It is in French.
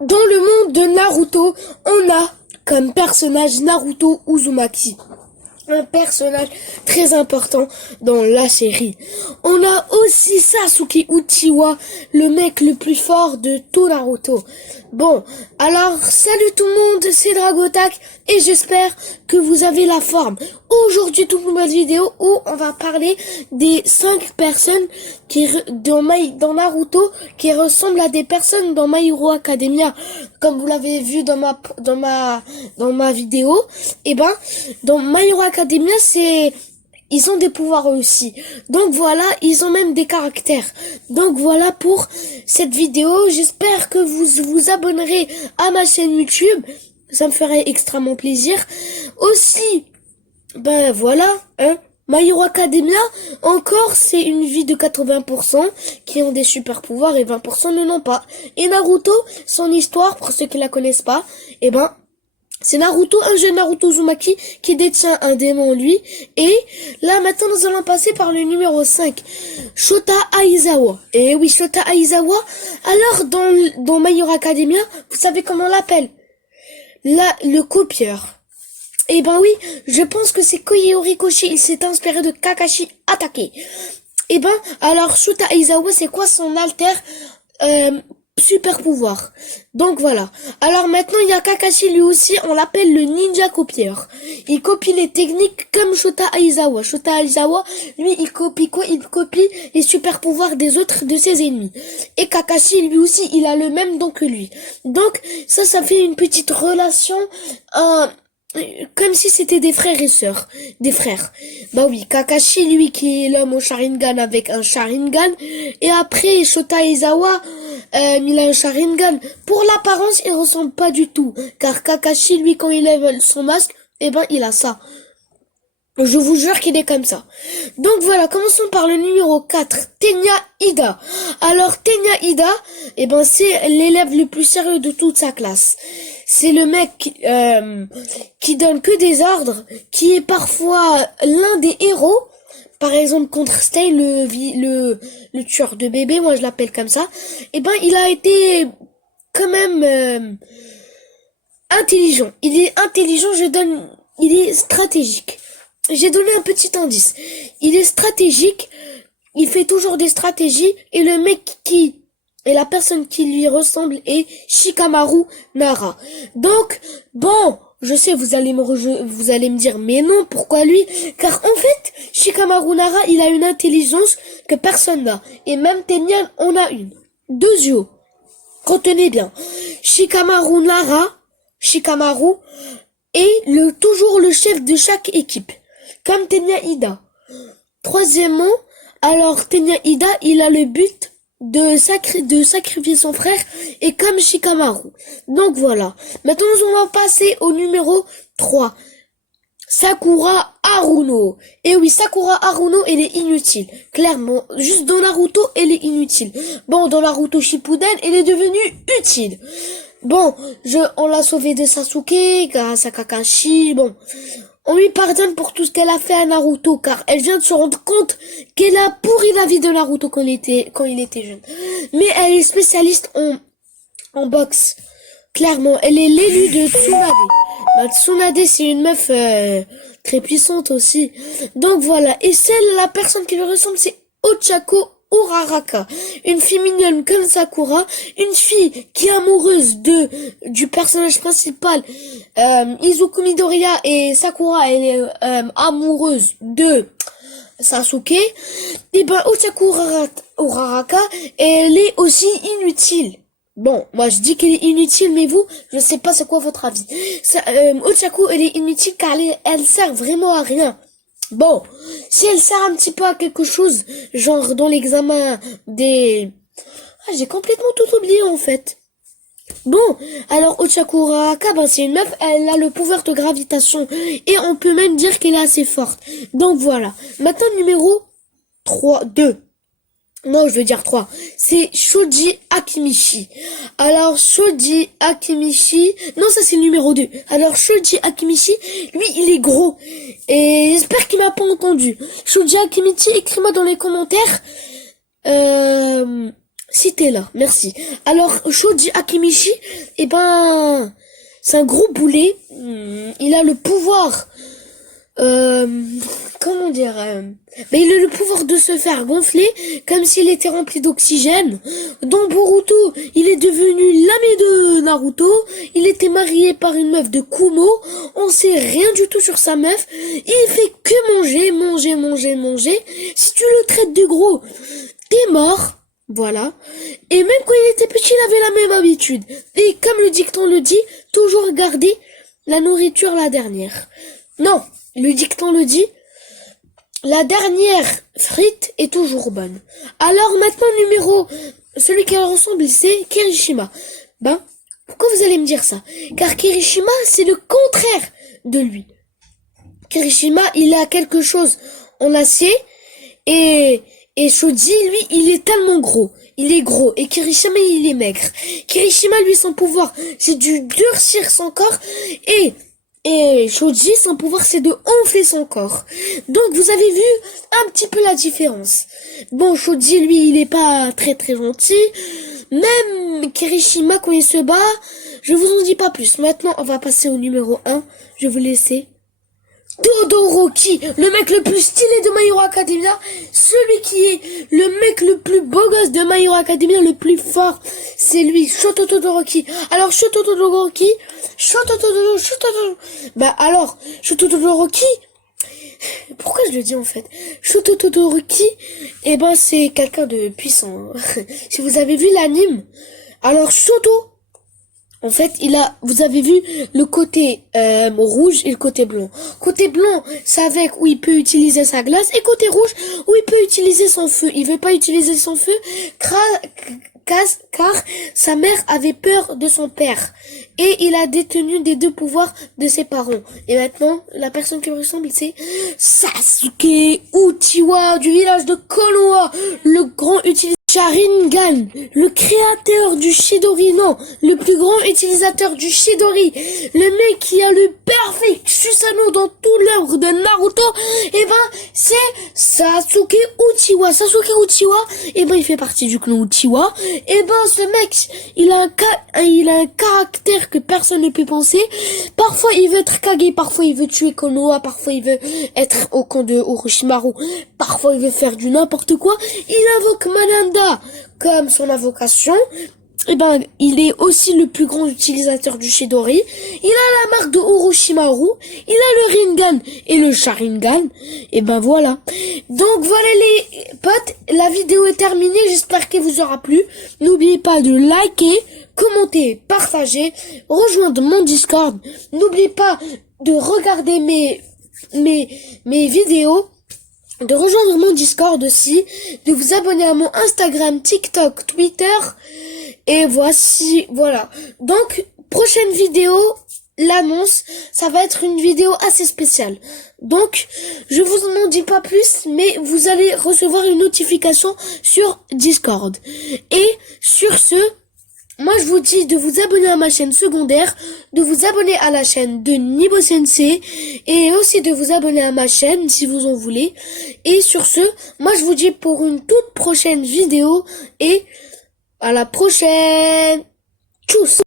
Dans le monde de Naruto, on a comme personnage Naruto Uzumaki. Un personnage très important dans la série. On a aussi Sasuke Uchiwa, le mec le plus fort de tout Naruto. Bon, alors salut tout le monde, c'est Dragotak et j'espère que vous avez la forme. Aujourd'hui, toute nouvelle vidéo où on va parler des 5 personnes dans Naruto qui ressemblent à des personnes dans My Hero Academia. Comme vous l'avez vu dans ma vidéo, dans My Hero Academia, ils ont des pouvoirs aussi. Donc voilà, ils ont même des caractères. Donc voilà pour cette vidéo. J'espère que vous vous abonnerez à ma chaîne YouTube. Ça me ferait extrêmement plaisir. Aussi, voilà, My Hero Academia, encore, c'est une vie de 80% qui ont des super pouvoirs et 20% ne l'ont pas. Et Naruto, son histoire, pour ceux qui la connaissent pas, c'est Naruto, un jeune Naruto Uzumaki qui détient un démon en lui. Et là, maintenant, nous allons passer par le numéro 5. Shota Aizawa. Et oui, Shota Aizawa. Alors, dans My Hero Academia, vous savez comment on l'appelle? Là, le copieur. Oui, je pense que c'est Koji Horikoshi. Il s'est inspiré de Kakashi Attaqué. Alors, Shota Aizawa, c'est quoi son alter super pouvoir? Donc voilà. Alors maintenant il y a Kakashi, lui aussi on l'appelle le ninja copieur. Il copie les techniques comme Shota Aizawa. Shota Aizawa, lui il copie quoi? Il copie les super pouvoirs des autres de ses ennemis. Et Kakashi lui aussi il a le même don que lui. Donc ça fait une petite relation comme si c'était des frères et sœurs, des frères. Oui, Kakashi, lui, qui est l'homme au Sharingan avec un Sharingan. Et après, Shota Aizawa, il a un Sharingan. Pour l'apparence, il ressemble pas du tout. Car Kakashi, lui, quand il lève son masque, il a ça. Je vous jure qu'il est comme ça. Donc voilà, commençons par le numéro 4, Tenya Ida. Alors Tenya Ida, c'est l'élève le plus sérieux de toute sa classe. C'est le mec qui donne que des ordres, qui est parfois l'un des héros. Par exemple, contre Stay, le tueur de bébé, moi je l'appelle comme ça. Il a été quand même intelligent. Il est intelligent, il est stratégique. J'ai donné un petit indice. Il est stratégique, il fait toujours des stratégies, et la personne qui lui ressemble est Shikamaru Nara. Donc, bon, je sais, vous allez me dire, mais non, pourquoi lui? Car en fait, Shikamaru Nara, il a une intelligence que personne n'a. Et même Tenya en a une. 2 yeux. Retenez bien. Shikamaru est toujours le chef de chaque équipe. Comme Tenya Ida. Troisièmement, alors Tenya Ida, il a le but de sacrifier son frère, et comme Shikamaru. Donc voilà. Maintenant, on va passer au numéro 3. Sakura Haruno. Et oui, Sakura Haruno, elle est inutile. Clairement, juste dans Naruto, elle est inutile. Bon, dans Naruto Shippuden, elle est devenue utile. Bon, on l'a sauvée de Sasuke, grâce à Kakashi, bon. On lui pardonne pour tout ce qu'elle a fait à Naruto, car elle vient de se rendre compte qu'elle a pourri la vie de Naruto quand il était jeune. Mais elle est spécialiste en boxe. Clairement, elle est l'élue de Tsunade. Tsunade, c'est une meuf très puissante aussi. Donc voilà. Et la personne qui lui ressemble, c'est Ochako Uraraka, une fille mignonne comme Sakura, une fille qui est amoureuse du personnage principal, Izuku Midoriya, et Sakura, elle est amoureuse de Sasuke. Ochaku Uraraka, elle est aussi inutile. Bon, moi je dis qu'elle est inutile, mais vous, je sais pas c'est quoi votre avis. Ochaku, elle est inutile car elle sert vraiment à rien. Bon, si elle sert un petit peu à quelque chose, genre dans l'examen j'ai complètement tout oublié en fait. Bon, alors Ochaku Uraraka, c'est une meuf, elle a le pouvoir de gravitation, et on peut même dire qu'elle est assez forte. Donc voilà. Maintenant, numéro 2. Non, je veux dire 3. C'est Shoji Akimichi. Alors, Shoji Akimichi... Non, ça c'est le numéro 2. Alors, Shoji Akimichi, lui, il est gros. Et j'espère qu'il m'a pas entendu. Shoji Akimichi, écris-moi dans les commentaires Si t'es là, merci. Alors, Shoji Akimichi, eh ben, c'est un gros boulet. Il a le pouvoir, euh, comment dire, mais il a le pouvoir de se faire gonfler comme s'il était rempli d'oxygène. Dans Boruto, il est devenu l'ami de Naruto. Il était marié par une meuf de Kumo. On sait rien du tout sur sa meuf. Il fait que manger, manger, manger, manger. Si tu le traites de gros, t'es mort. Voilà. Et même quand il était petit, il avait la même habitude. Et comme le dicton le dit, toujours garder la nourriture la dernière. Non, le dicton le dit, la dernière frite est toujours bonne. Alors maintenant, celui qui ressemble, c'est Kirishima. Ben, pourquoi vous allez me dire ça? Car Kirishima, c'est le contraire de lui. Kirishima, il a quelque chose en acier et Shoji, lui, il est tellement gros. Il est gros. Et Kirishima, il est maigre. Kirishima, lui, son pouvoir, c'est de durcir son corps. Et Shoji, son pouvoir, c'est de enfler son corps. Donc, vous avez vu un petit peu la différence. Bon, Shoji, lui, il est pas très très gentil. Même Kirishima, quand il se bat, je vous en dis pas plus. Maintenant, on va passer au numéro 1. Je vais vous laisser. Todoroki, le mec le plus stylé de My Hero Academia, celui qui est le mec le plus beau gosse de My Hero Academia, le plus fort, c'est lui, Shoto Todoroki. Alors Shoto Todoroki, bah alors, Shoto Todoroki, pourquoi je le dis en fait? Shoto Todoroki, eh ben c'est quelqu'un de puissant. Si vous avez vu l'anime, alors Shoto, en fait, vous avez vu le côté rouge et le côté blanc. Côté blanc, c'est avec où il peut utiliser sa glace, et côté rouge, où il peut utiliser son feu. Il veut pas utiliser son feu, car sa mère avait peur de son père. Et il a détenu des deux pouvoirs de ses parents. Et maintenant, la personne qui me ressemble, c'est Sasuke Uchiwa du village de Konoha, le grand utilisateur Sharingan, le créateur du Chidori, non, le plus grand utilisateur du Chidori, le mec qui a le perfect Susanoo dans tout l'œuvre de Naruto, eh ben, c'est Sasuke Uchiwa. Sasuke Uchiwa, eh ben, il fait partie du clan Uchiwa. Eh ben, ce mec, il a un caractère que personne ne peut penser. Parfois, il veut être Kage, parfois, il veut tuer Konoha, parfois, il veut être au camp de Orochimaru, parfois, il veut faire du n'importe quoi. Il invoque Mananda comme son invocation. Eh ben, il est aussi le plus grand utilisateur du Chidori. Il a la marque de Orochimaru. Il a le Rinnegan et le Sharingan. Et ben voilà. Donc voilà les potes, la vidéo est terminée. J'espère qu'elle vous aura plu. N'oubliez pas de liker, commenter, partager, rejoindre mon Discord. N'oubliez pas de regarder mes vidéos, de rejoindre mon Discord aussi, de vous abonner à mon Instagram, TikTok, Twitter, et voilà. Donc, prochaine vidéo, l'annonce, ça va être une vidéo assez spéciale. Donc, je vous en dis pas plus, mais vous allez recevoir une notification sur Discord. Et sur ce, moi je vous dis de vous abonner à ma chaîne secondaire, de vous abonner à la chaîne de Nibo Sensei, et aussi de vous abonner à ma chaîne si vous en voulez. Et sur ce, moi je vous dis pour une toute prochaine vidéo, et à la prochaine. Tchuss.